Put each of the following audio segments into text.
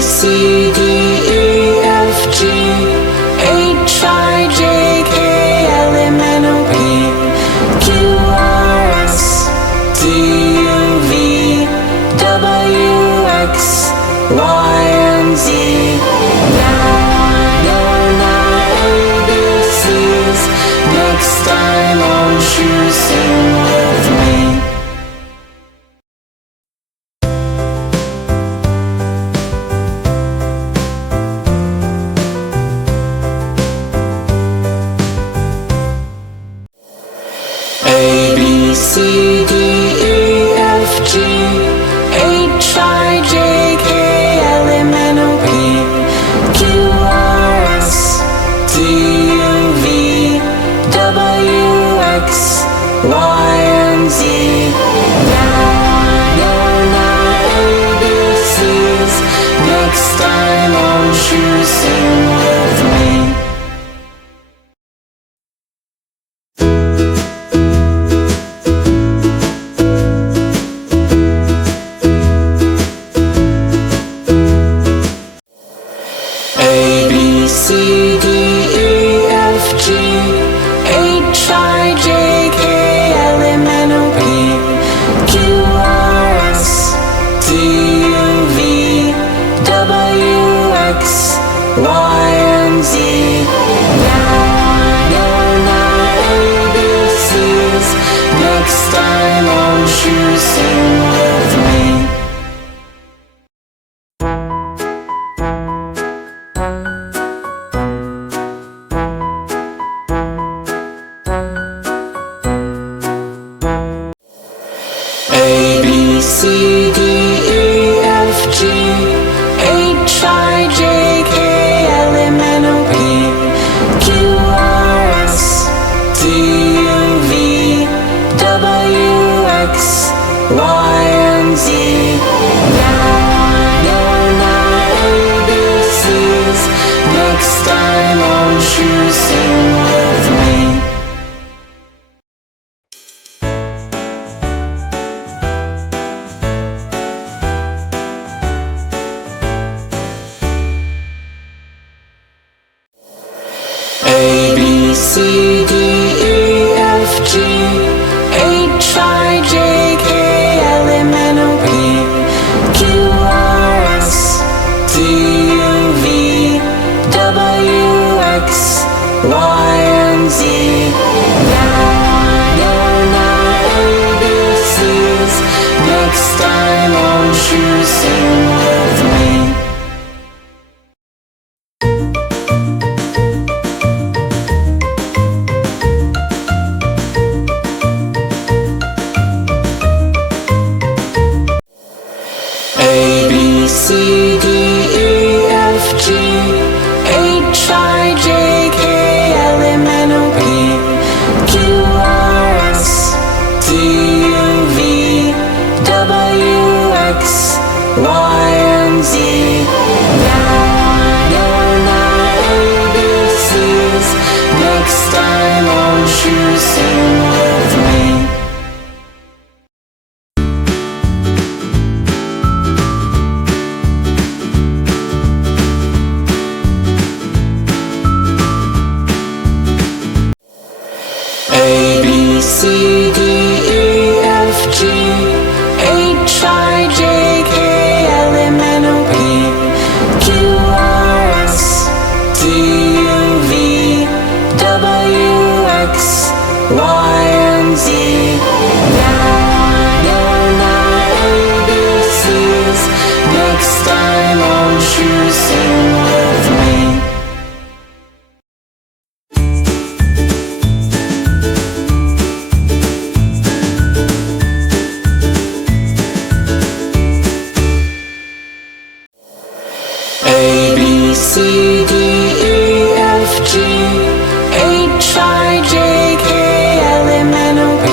C, D, E, F, G, H, I, J, K, L, M, N, O, P, Q, R, S, T, U, V, W, X, Y, and Z. Now I know my ABCs. Next time won't you sing with me? A, B, C, D, E, F, G, H, I, J, K, L, M, N, O, P, Q, R, S, T, U, V, W, X, Y, and Z. Now I know my ABCs. Next time won't you sing with me? A, B, C, D, E, F, G, H, I, J, K, L, M, N, O, P, Q, R, S, T, U, V, W, X, Y, and Z. Now I know my ABCs. Next time won't you sing with me? A, B, C, D, E, F, G, H, I, J, K, L, M, N, O, P, Q, R, S, T, U, V, W, X, Y, and Z. Now I know my ABCs. Next time won't you sing with me? A, B, C, D, E, F, G, H, I, J, K, L, M, N, O, P, Q, R, S, T, U, V, W, X, Y, and Z. Now I know my ABCs. Next time won't you sing with me? A, B, C, D, E, F, G, H, I, J, K, L, M, N, O, P, Q, R, S, T, U, V, W, X, Y, and Z. Now I know my ABCs. Next time won't you sing with me? A, B, C, D, E, F, G, H, I, J, K, L, M, N, O, P, Q, R, S, T, U, V, W, X, Y, and Z. Now I know my ABCs. Next time won't you sing with me? A, B, C, D, E, F, G, H, I, J, K, L, M, N, O, P,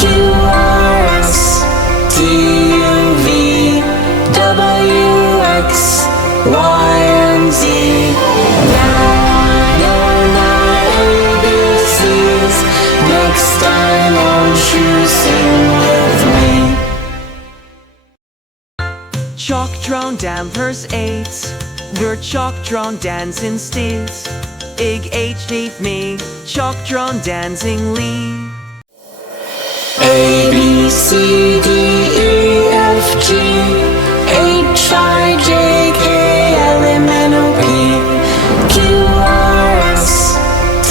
Q, R, S, T, U, V, W, X, Y, and Z. Now I know my ABCs. Next time won't you sing with me? Chalk drawn dampers 8. We're chalk drawn dancing steeds. Ig H eat me, chalk drawn dancingly. A, B, C, D, E, F, G, H, I, J, K, L, M, N, O, P, Q, R, S, T,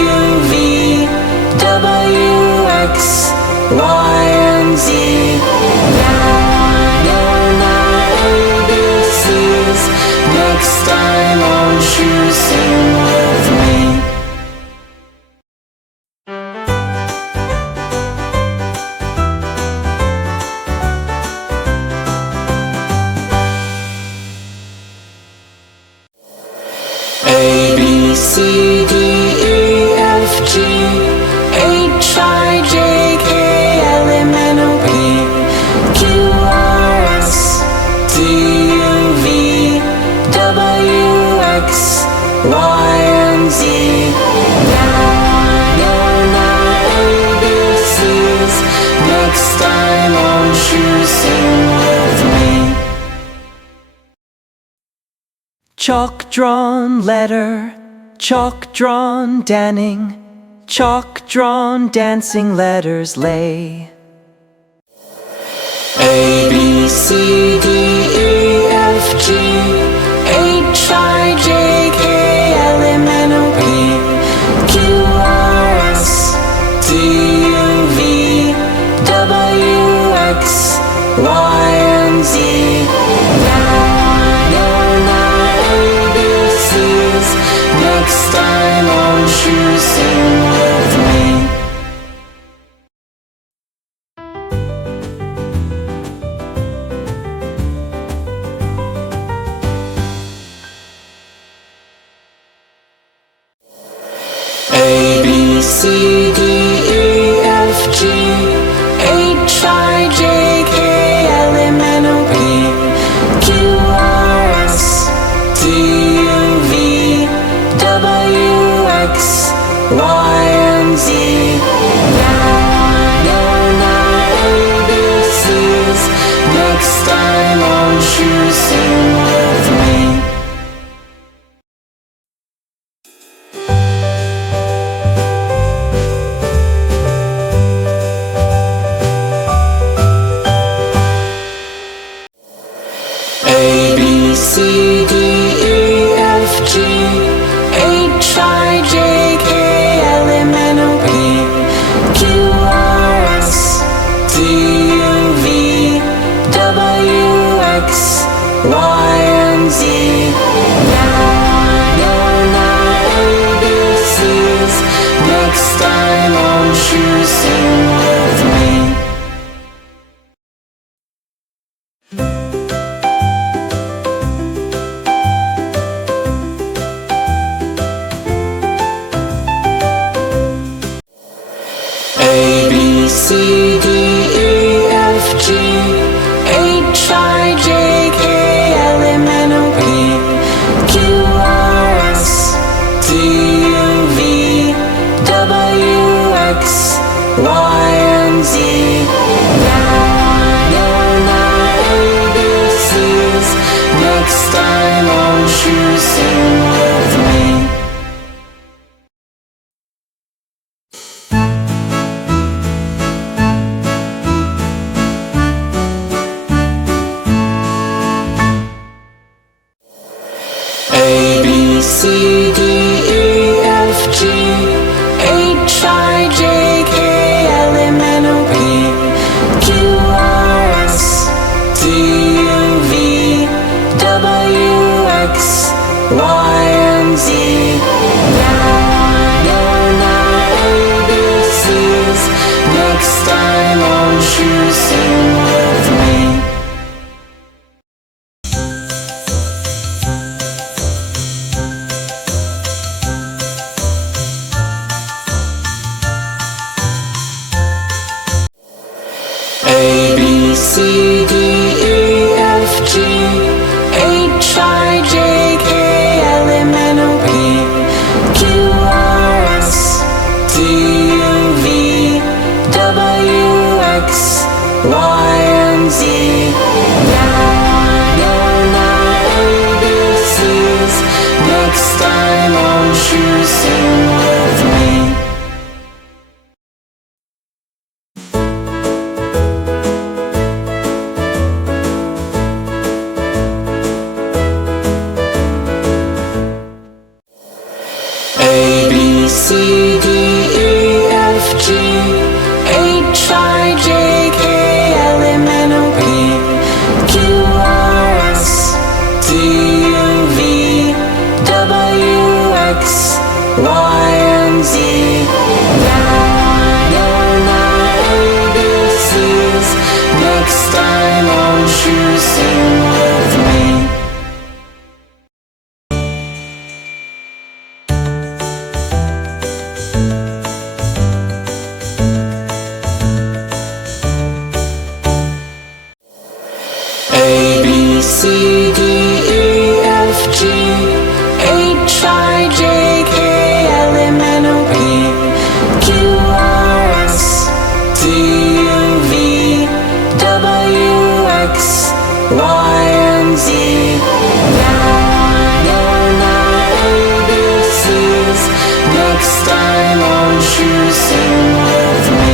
U, V, W, X, Y, and Z. ABCs. Next time won't you sing with me? A, B, C, D, E, F, G, H, I, J, K, L, M, N, O, P, Q, R, S, T, U, V, W, X, Y, and Z. ABCs. Next time won't you sing with me? Chalk drawn letter, chalk drawn danning, chalk drawn dancing letters lay. A, B, C, D, E, F, G, H, I, J, K, L, M, N, O, P, Q, R, S, T, U, V, W, X, Y, and Z. ABCs. Next time won't you sing with me? A, B, C, D, E, F, G, H, I, J, K, L, M, N, O, P, Q, R, S, T, U, V, W, X, Y, and Z. ABCs. Next time won't you sing with me? A, B, C, D, E, F, G, H, I, J, K, L, M, N, O, P, Q, R, S, T, U, V, W, X, Y, and Z. ABCs. Next time won't you sing with me? A, B, C, D, E, F, G, H, I, J, K, L, M, N, O, P, Q, R, S, T, U, V, W, X, Y, and Z. ABCs. Next time won't you sing with me? A, B, C, D, E, F, G, H, I, J, K, L, M, N, O, P, Q, R, S, T, U, V, W, X, Y, and Z. ABCs. Next time won't you sing with me? A, B, C, D, E, F, G, H, I, J, K, L, you sing with me? A, B, C, D, E, F, G, H, I, J, K, L, M, N, O, P, Q, R, S, T, U, V, W, X, Y, and Z. Now I know my ABCs. Next time won't you sing with me? A, B, C, D, E, F, G, H, I, J, K, L, M, N, O, P, Q, R, S, T, U, V, W, X, Y, and Z. Now I know my ABCs. Next time won't you sing with me?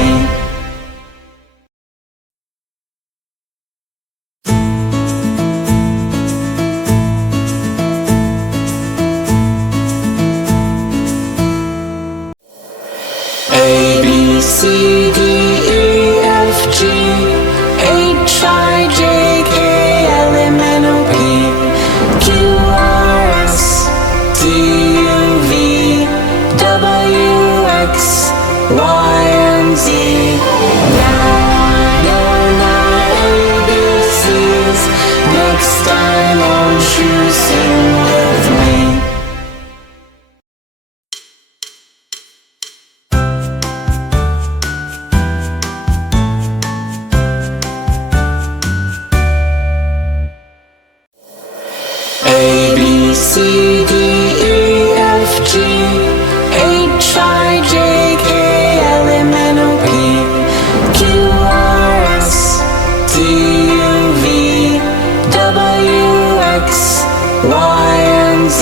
A, B, C, D, E, F, G, H, I, J, K, L, M, N, O, P, Q, R, S, T, U, V, W, X, Y, and Z. Now I know my ABCs. Next time won't you sing with me? A, B, C, D, E, F, G, H, I, J, K, L, M, N, O, P, Q, R, S, T, U, V, W, X, Y, and Z.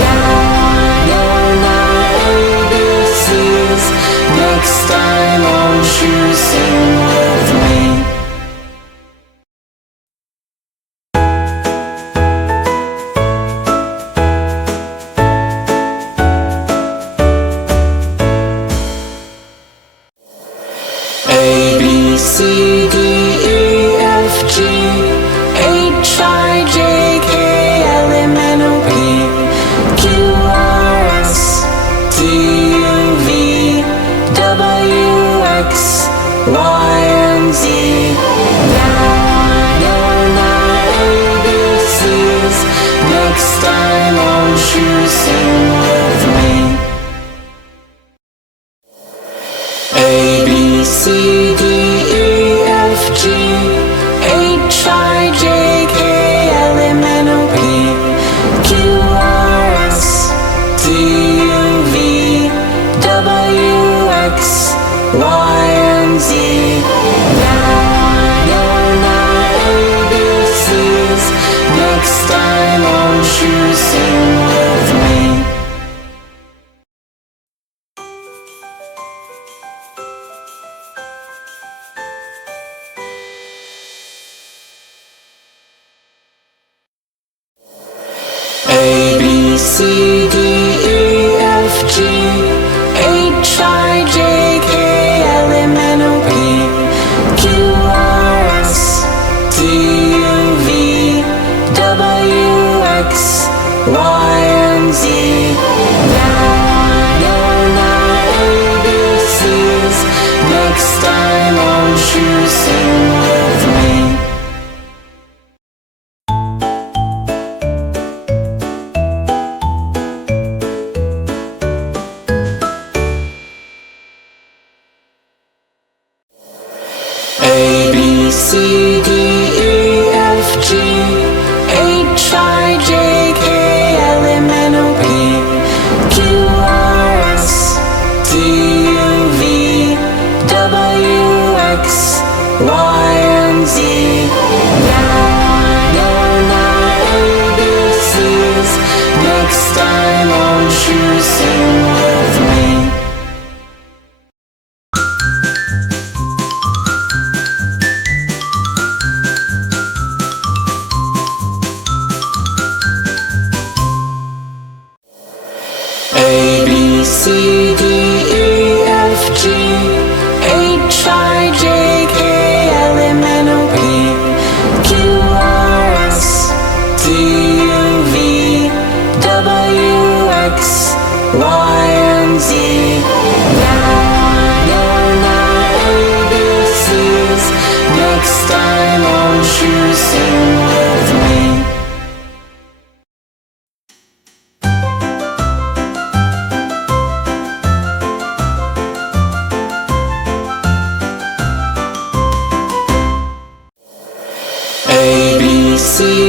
Now I know my ABCs. Next time won't you sing with me? A, B, C, D, E, F, G, H, I, J, K, L, M, N, O, P, Q, R, S, T, U, V, W, X, Y, and Z. Now I know my ABCs. Next time won't you sing with me? A, B, C, D, E, F, G, H, I, J, K, L, M, N, O, P, Q, R, S, T, U, V, W, X, Y, and Z. Now I know my ABCs. Next time won't you sing with me? A, B, C, D, E, F, G, H, I, J, K, L, M, N, O, P, Q, R, S, T, U, V, W, X, Y, and Z. Now I know my ABCs. Next time won't you sing with me? A, B, C, D, E, F, G, H, I, J, K, L, M, N, O, P, Q, R, S, T, U, V, W, X, Y, you sing with me? A, B, C, D, E, F, G, H, I, J, K, L, M, N, O, P, Q, R, S, T, U, V, W, X, Y, and Z. Now I know my ABCs. Next time won't you sing with me? A, B, C,